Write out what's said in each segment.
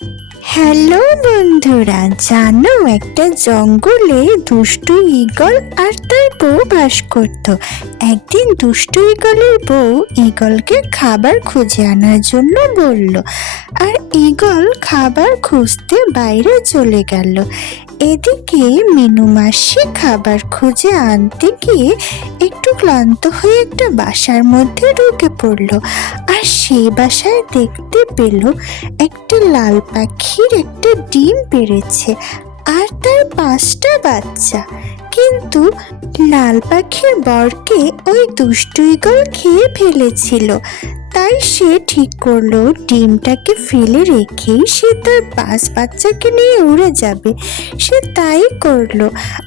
Hello বন্ধুরা, জানো একটা জঙ্গলে দুষ্টু ঈগল আর তার বউ বাস করত। একদিন দুষ্টু ঈগলের বউ ঈগলকে খাবার খুঁজে আনার জন্য বলল, আর ঈগল খাবার খুঁজতে বাইরে চলে গেল। এদিকে মিনু মাসি খাবার খুঁজে আনতে গিয়ে একটু ক্লান্ত হয়ে একটা বাসার মধ্যে ঢুকে পড়ল। আর সেই বাসায় দেখতে পেল একটা লাল পাখির একটা ডিম পেড়েছে আর তার 5টা বাচ্চা। কিন্তু লাল পাখির বরকে ওই দুষ্টু ঈগল খেয়ে ফেলেছিল। তাই সে ঠিক করলো ডিমটাকে ফেলে রেখেই সে তার 5 বাচ্চাকে নিয়ে উড়ে যাবে। সে তাই করলো।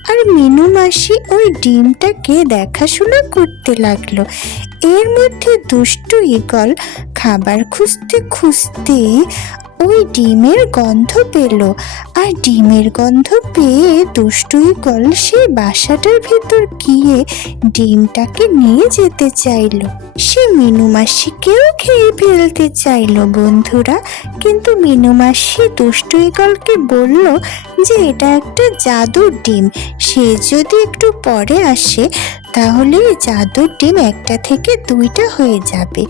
আর মিনু মাসি ওই ডিমটাকে দেখাশোনা করতে লাগলো। এর মধ্যে দুষ্টু ঈগল খাবার খুঁজতে খুঁজতে ওই ডিমের গন্ধ পেল। আর ডিমের গন্ধ পেয়ে দুষ্টু ঈগল সেই বাসাটার ভেতর গিয়ে ডিমটাকে নিয়ে যেতে চাইলো। সে মিনু মাসিকেও খেয়ে ফেলতে চাইলো বন্ধুরা। কিন্তু মিনু মাসি দুষ্টু ঈগলকে বলল যে এটা একটা জাদুর ডিম, সে যদি একটু পরে আসে তাহলে জাদুর ডিম একটা থেকে 2টা হয়ে যাবে।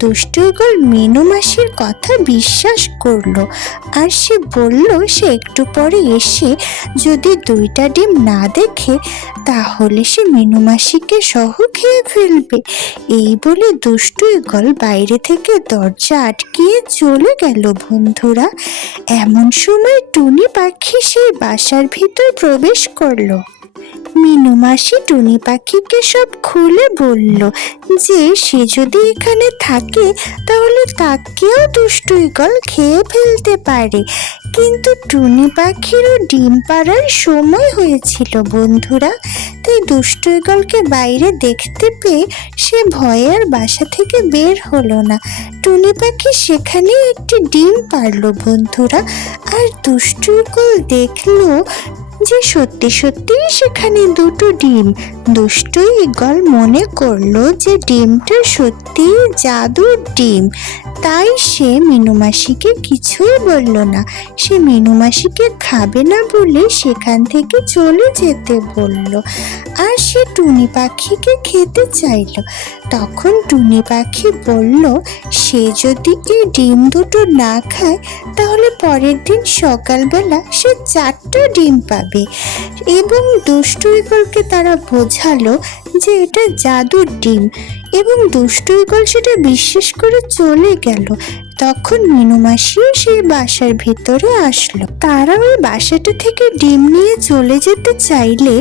দুষ্টু ঈগল মিনু মাসির কথা বিশ্বাস করলো। আর সে বলল সে একটু পরে এসে যদি 2টা ডিম না দেখে তাহলে সে মিনু মাসিকে সহ খেয়ে ফেলবে। এই বলে দুষ্টু ঈগল বাইরে থেকে দরজা আটকিয়ে চলে গেল বন্ধুরা। এমন সময় টুনি পাখি সেই বাসার ভিতর প্রবেশ করলো। মিনু মাসি টুনি পাখিকে সব খুলে বলল যে সে যদি এখানে থাকে তাহলে তাকেও দুষ্টু ঈগল খেয়ে ফেলতে পারে। কিন্তু টুনি পাখিরও ডিম পাড়ার সময় হয়েছিল বন্ধুরা। তাই দুষ্টু ঈগলকে বাইরে দেখতে পেয়ে সে ভয়ে আর বাসা থেকে বের হলো না। টুনি পাখি সেখানে একটি ডিম পাড়ল বন্ধুরা। আর দুষ্টু ঈগল দেখলো যে সত্যি সত্যি সেখানে 2টো ডিম। দুষ্টু ঈগল মনে করলো যে ডিমটা সত্যি জাদুর ডিম। তাই সে মিনু মাসিকে কিছুই বলল না। সে মিনু মাসিকে খাবে না বলে সেখান থেকে চলে যেতে বলল। আর সে টুনি পাখিকে খেতে চাইল। তখন টুনি পাখি বলল সে যদি এই ডিম 2টো না খায় তাহলে পরের দিন সকালবেলা সে 4টা ডিম পাবে। এবং দুষ্টু ঈগলকে তারা বোঝালো যে এটা জাদুর ডিম, এবং দুষ্টু ঈগল সেটা বিশ্বাস করে চলে গেল। তখন মিনু মাসিও সেই বাসার ভিতরে আসলো। তারা ওই বাসাটা থেকে ডিম নিয়ে চলে যেতে চাইলে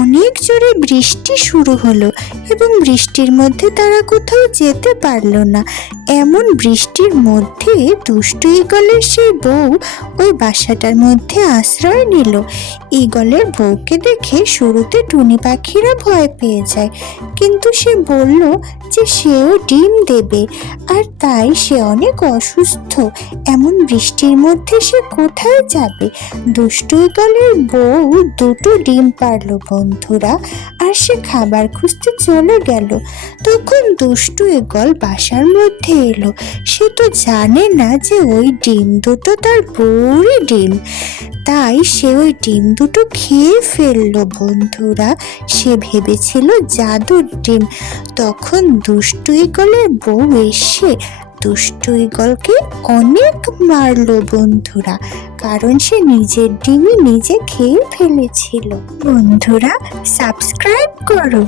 অনেক জোরে বৃষ্টি শুরু হলো, এবং বৃষ্টির মধ্যে তারা কোথাও যেতে পারলো না। এমন বৃষ্টির মধ্যে দুষ্টু ঈগলের সেই বউ ওই বাসাটার মধ্যে আশ্রয় নিল। ঈগলের বউকে দেখে শুরুতে টুনি পাখিরা ভয় পেয়ে যায়, কিন্তু সে বলল যে সেও ডিম দেবে। আর তাই সে অনেক অসুস্থ। এমন বৃষ্টির মধ্যে সে কোথায় যাবে? দুষ্টু ঈগলের বউ 2টো ডিম পারল বন্ধুরা। আর সে খাবার খুঁজতে চলে গেল। তখন দুষ্টু ঈগল বাসার মধ্যে এলো। সে তো জানে না যে ওই ডিম 2টো তার বউরই ডিম। তাই সে ওই ডিম 2টো খেয়ে ফেললো বন্ধুরা। সে ভেবেছিল জাদুর ডিম। তখন দুষ্টু ঈগলের বউ এসে দুষ্টু ঈগলকে অনেক মারলো বন্ধুরা, কারণ সে নিজের ডিমই নিজে খেয়ে ফেলেছিল। বন্ধুরা, সাবস্ক্রাইব করো।